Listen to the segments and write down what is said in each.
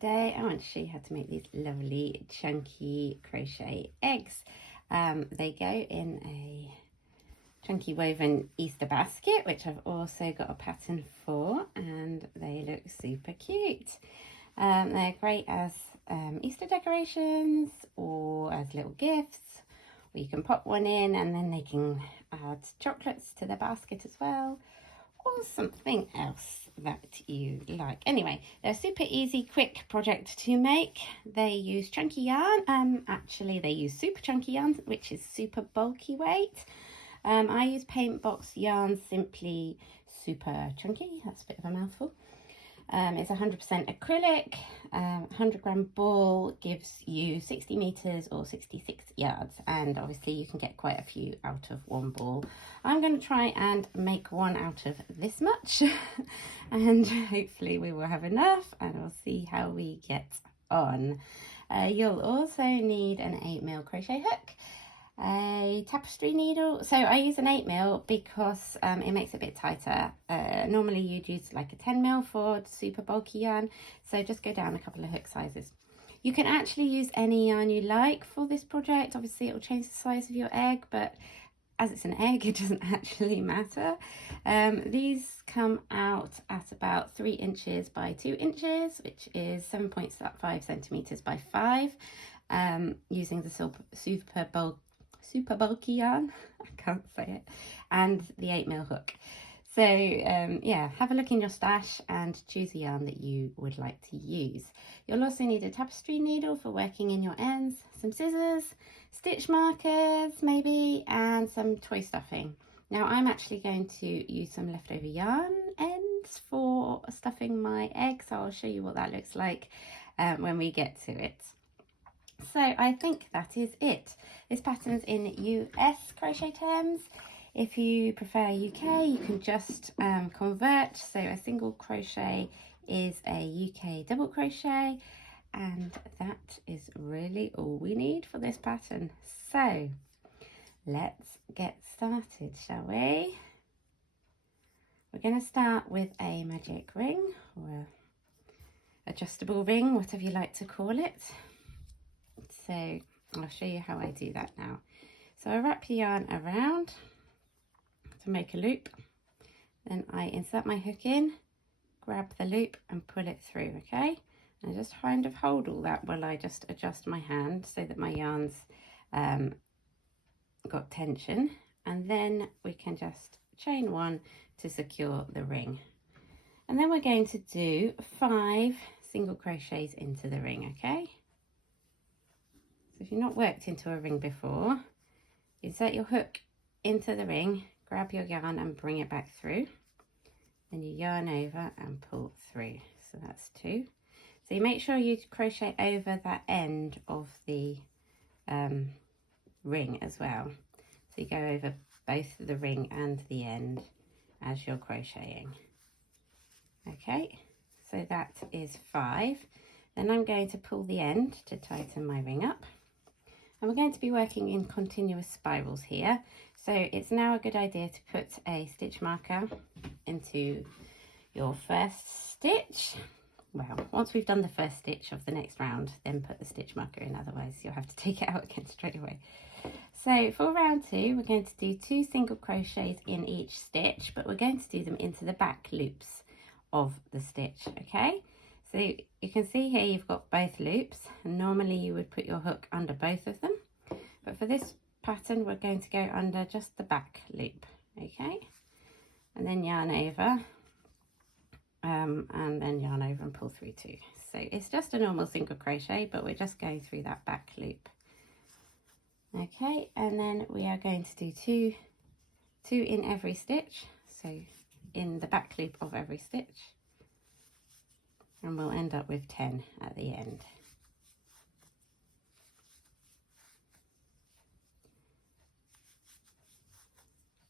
today I want to show you how to make these lovely chunky crochet eggs. They go in a chunky woven Easter basket, which I've also got a pattern for, and they look super cute. They're great as Easter decorations or as little gifts, or you can pop one in and then they can add chocolates to the basket as well, or something else that you like. Anyway, they're a super easy, quick project to make. They use chunky yarn. Actually, they use super chunky yarn, which is super bulky weight. I use paint box yarn, simply super chunky. That's a bit of a mouthful. It's 100% acrylic. 100-gram ball gives you 60 meters or 66 yards, and obviously you can get quite a few out of one ball. I'm going to try and make one out of this much and hopefully we will have enough, and we'll see how we get on. You'll also need an 8mm crochet hook, a tapestry needle. So I use an 8mm because it makes it a bit tighter. Normally you'd use like a 10mm for super bulky yarn, so just go down a couple of hook sizes. You can actually use any yarn you like for this project. Obviously it will change the size of your egg, but as it's an egg it doesn't actually matter. These come out at about 3 inches by 2 inches, which is 7.5 centimeters by 5, using the super bulky yarn, I can't say it, and the 8mm hook. So yeah, have a look in your stash and choose a yarn that you would like to use. You'll also need a tapestry needle for working in your ends, some scissors, stitch markers maybe, and some toy stuffing. Now I'm actually going to use some leftover yarn ends for stuffing my eggs, so I'll show you what that looks like when we get to it. So I think that is it. This pattern's in US crochet terms. If you prefer UK, you can just convert. So a single crochet is a UK double crochet, and that is really all we need for this pattern. So let's get started, shall we? We're going to start with a magic ring, or adjustable ring, whatever you like to call it. So I'll show you how I do that now. So I wrap the yarn around to make a loop, then I insert my hook in, grab the loop and pull it through, okay? And just kind of hold all that while I just adjust my hand so that my yarn's got tension, and then we can just chain one to secure the ring. And then we're going to do 5 single crochets into the ring, okay? So if you've not worked into a ring before, insert your hook into the ring, grab your yarn and bring it back through, then you yarn over and pull through. So that's 2. So you make sure you crochet over that end of the ring as well. So you go over both the ring and the end as you're crocheting. Okay, so that is 5. Then I'm going to pull the end to tighten my ring up. And we're going to be working in continuous spirals here. So it's now a good idea to put a stitch marker into your first stitch. Well, once we've done the first stitch of the next round, then put the stitch marker in, otherwise you'll have to take it out again straight away. So for round 2, we're going to do 2 single crochets in each stitch, but we're going to do them into the back loops of the stitch, okay? So you can see here you've got both loops, and normally you would put your hook under both of them, but for this pattern we're going to go under just the back loop, okay? And then yarn over, and then yarn over and pull through 2. So it's just a normal single crochet, but we're just going through that back loop. Okay, and then we are going to do two in every stitch, so in the back loop of every stitch, and we'll end up with 10 at the end.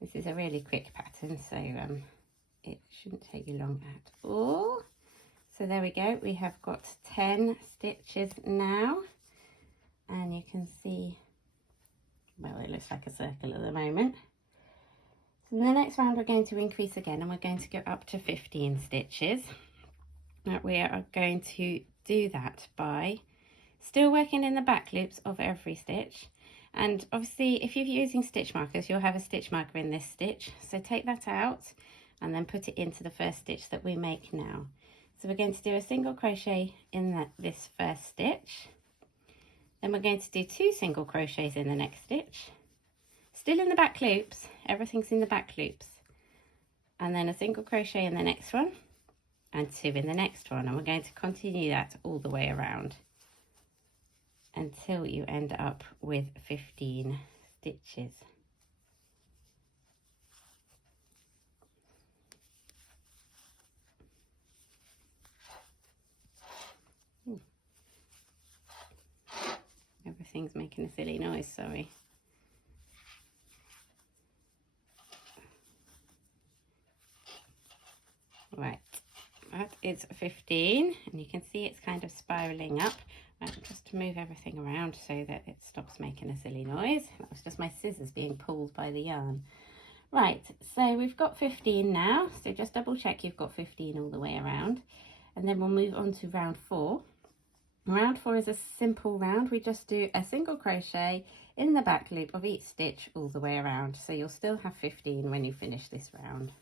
This is a really quick pattern, so it shouldn't take you long at all. So there we go, we have got 10 stitches now, and you can see, well, it looks like a circle at the moment. So in the next round we're going to increase again, and we're going to go up to 15 stitches. We are going to do that by still working in the back loops of every stitch. And obviously if you're using stitch markers, you'll have a stitch marker in this stitch, so take that out and then put it into the first stitch that we make now. So we're going to do a single crochet in this first stitch, then we're going to do 2 single crochets in the next stitch, still in the back loops, everything's in the back loops, and then a single crochet in the next one and 2 in the next one, and we're going to continue that all the way around until you end up with 15 stitches. Everything's making a silly noise, sorry. Right, that is 15, and you can see it's kind of spiraling up. Just to move everything around so that it stops making a silly noise. That was just my scissors being pulled by the yarn. Right, so we've got 15 now, so just double check you've got 15 all the way around, and then we'll move on to round 4. Round 4 is a simple round. We just do a single crochet in the back loop of each stitch all the way around, so you'll still have 15 when you finish this round.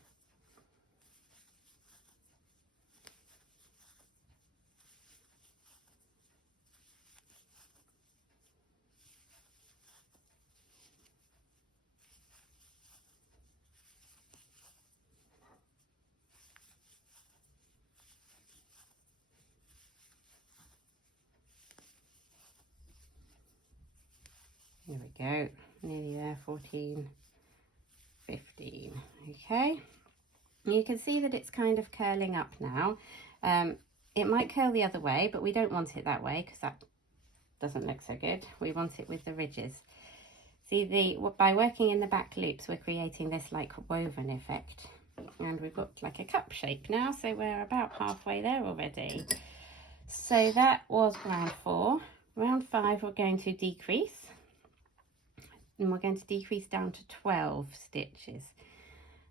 There we go, nearly there, 14, 15, okay. You can see that it's kind of curling up now. It might curl the other way, but we don't want it that way because that doesn't look so good. We want it with the ridges. See, by working in the back loops, we're creating this like woven effect. And we've got like a cup shape now, so we're about halfway there already. So that was round 4. Round 5, we're going to decrease. And we're going to decrease down to 12 stitches.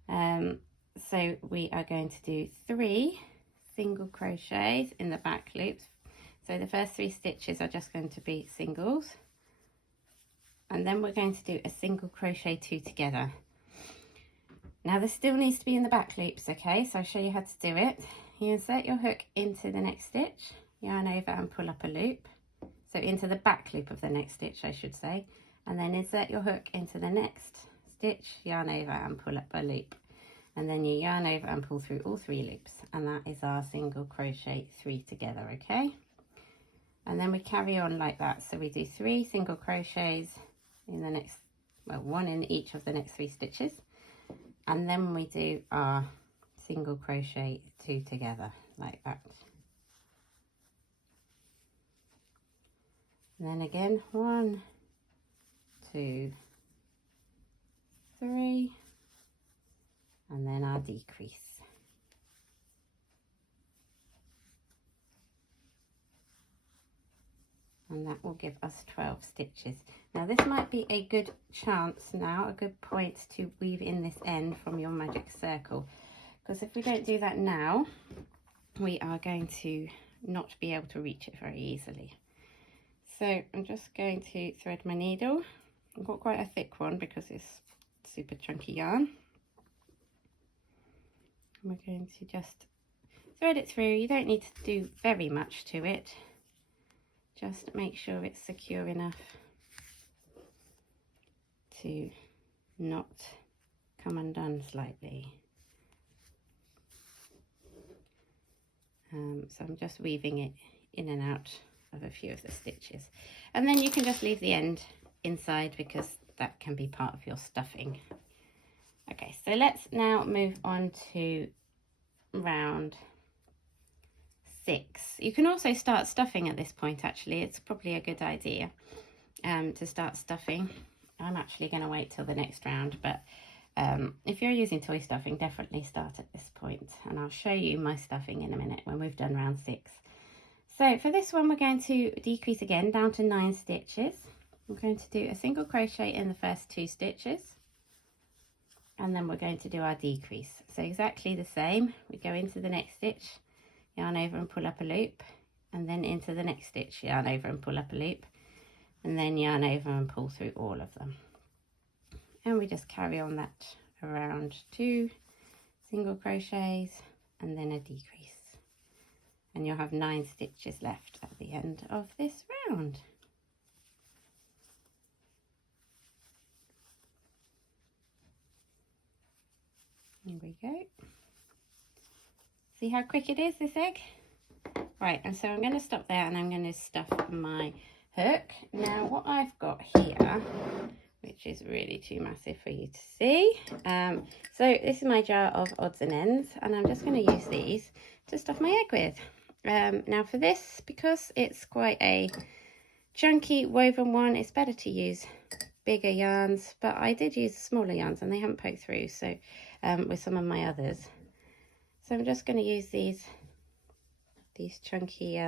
So we are going to do 3 single crochets in the back loops. So the first 3 stitches are just going to be singles, and then we're going to do a single crochet 2 together. Now this still needs to be in the back loops, okay, so I'll show you how to do it. You insert your hook into the next stitch, yarn over and pull up a loop, so into the back loop of the next stitch I should say, and then insert your hook into the next stitch, yarn over and pull up a loop, and then you yarn over and pull through all 3 loops, and that is our single crochet 3 together, okay. And then we carry on like that, so we do 3 single crochets in the next, well, 1 in each of the next 3 stitches, and then we do our single crochet 2 together like that. And then again, 1, 2, 3, and then our decrease. And that will give us 12 stitches. Now this might be a good chance now, a good point to weave in this end from your magic circle, because if we don't do that now, we are going to not be able to reach it very easily. So I'm just going to thread my needle. I've got quite a thick one because it's super chunky yarn. We're going to just thread it through. You don't need to do very much to it. Just make sure it's secure enough to not come undone slightly. So I'm just weaving it in and out of a few of the stitches. And then you can just leave the end inside because that can be part of your stuffing. Okay, so let's now move on to round 6. You can also start stuffing at this point, actually. It's probably a good idea to start stuffing. I'm actually going to wait till the next round, but if you're using toy stuffing, definitely start at this point, and I'll show you my stuffing in a minute when we've done round 6. So for this one, we're going to decrease again down to 9 stitches. I'm going to do a single crochet in the first 2 stitches, and then we're going to do our decrease. So exactly the same. We go into the next stitch, yarn over and pull up a loop, and then into the next stitch, yarn over and pull up a loop, and then yarn over and pull through all of them. And we just carry on that around 2 single crochets and then a decrease, and you'll have 9 stitches left at the end of this round. Here we go. See how quick it is, this egg? Right, and so I'm going to stop there and I'm going to stuff my hook. Now what I've got here, which is really too massive for you to see. So this is my jar of odds and ends, and I'm just going to use these to stuff my egg with. Now for this, because it's quite a chunky woven one, it's better to use bigger yarns, but I did use smaller yarns and they haven't poked through, so with some of my others. So I'm just going to use these chunky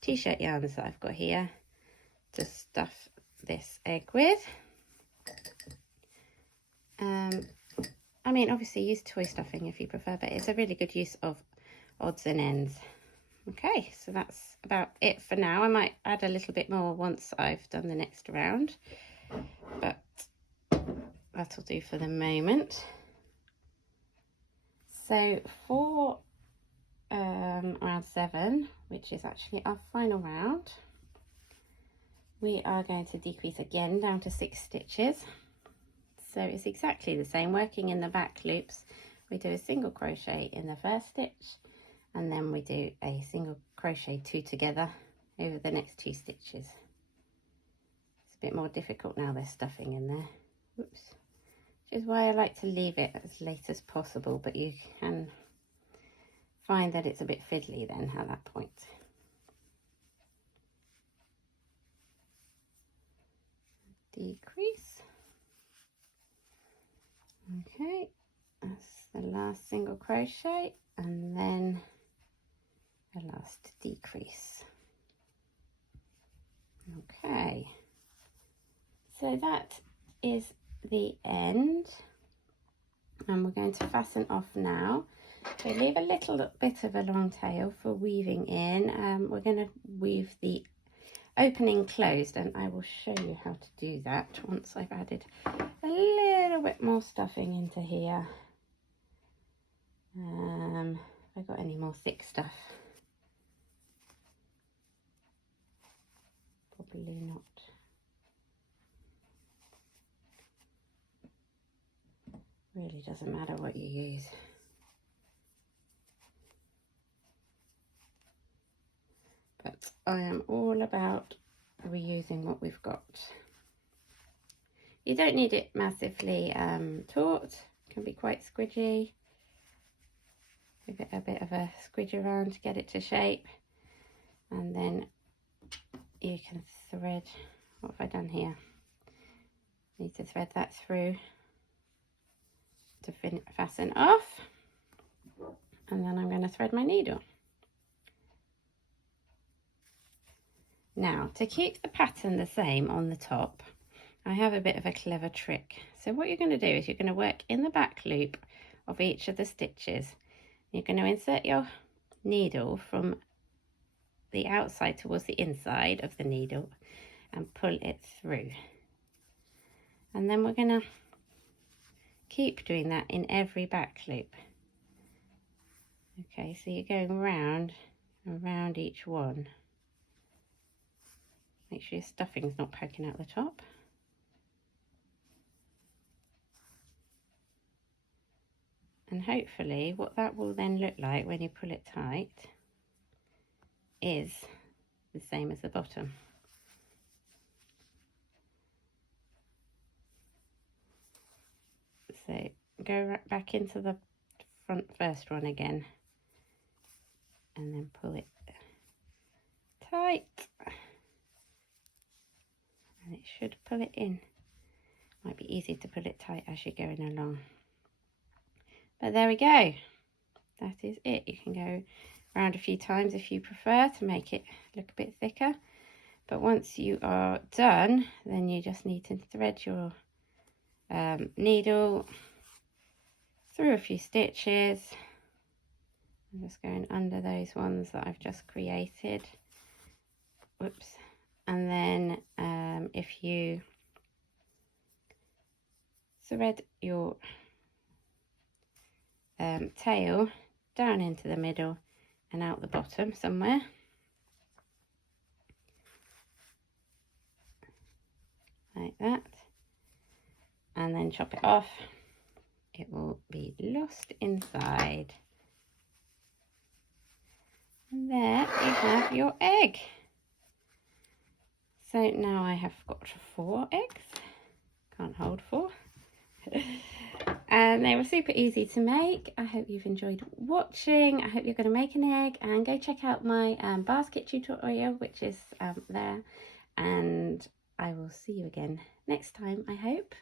t-shirt yarns that I've got here to stuff this egg with. I mean, obviously use toy stuffing if you prefer, but it's a really good use of odds and ends. Okay, so that's about it for now. I might add a little bit more once I've done the next round, but that'll do for the moment. So for round 7, which is actually our final round, we are going to decrease again down to 6 stitches. So it's exactly the same, working in the back loops. We do a single crochet in the first stitch, and then we do a single crochet 2 together over the next 2 stitches. It's a bit more difficult now there's stuffing in there. Whoops. Which is why I like to leave it as late as possible, but you can find that it's a bit fiddly then at that point. Decrease. Okay, that's the last single crochet, and then the last decrease. Okay, so that is the end, and we're going to fasten off now. So leave a little bit of a long tail for weaving in. We're going to weave the opening closed, and I will show you how to do that once I've added a little bit more stuffing into here. Have I got any more thick stuff? Probably not. Really doesn't matter what you use. But I am all about reusing what we've got. You don't need it massively taut. It can be quite squidgy. Give it a bit of a squidge around to get it to shape, and then you can thread. What have I done here? Need to thread that through to fasten off, and then I'm going to thread my needle. Now, to keep the pattern the same on the top, I have a bit of a clever trick. So what you're going to do is you're going to work in the back loop of each of the stitches. You're going to insert your needle from the outside towards the inside of the needle and pull it through. And then we're going to keep doing that in every back loop. Okay, so you're going round and round each one. Make sure your stuffing's not poking out the top. And hopefully what that will then look like when you pull it tight is the same as the bottom. So go back into the first one again, and then pull it tight, and it should pull it in. Might be easy to pull it tight as you're going along. But there we go. That is it. You can go around a few times if you prefer to make it look a bit thicker. But once you are done, then you just need to thread your needle through a few stitches. I'm just going under those ones that I've just created. whoops, and then if you thread your tail down into the middle and out the bottom somewhere, like that, and then chop it off, it will be lost inside. And there you have your egg. So now I have got 4 eggs, can't hold 4. And they were super easy to make. I hope you've enjoyed watching. I hope you're going to make an egg, and go check out my basket tutorial, which is there. And I will see you again next time, I hope,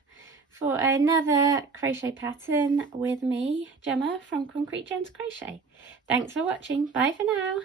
for another crochet pattern with me, Gemma from Concrete Gems Crochet. Thanks for watching. Bye for now.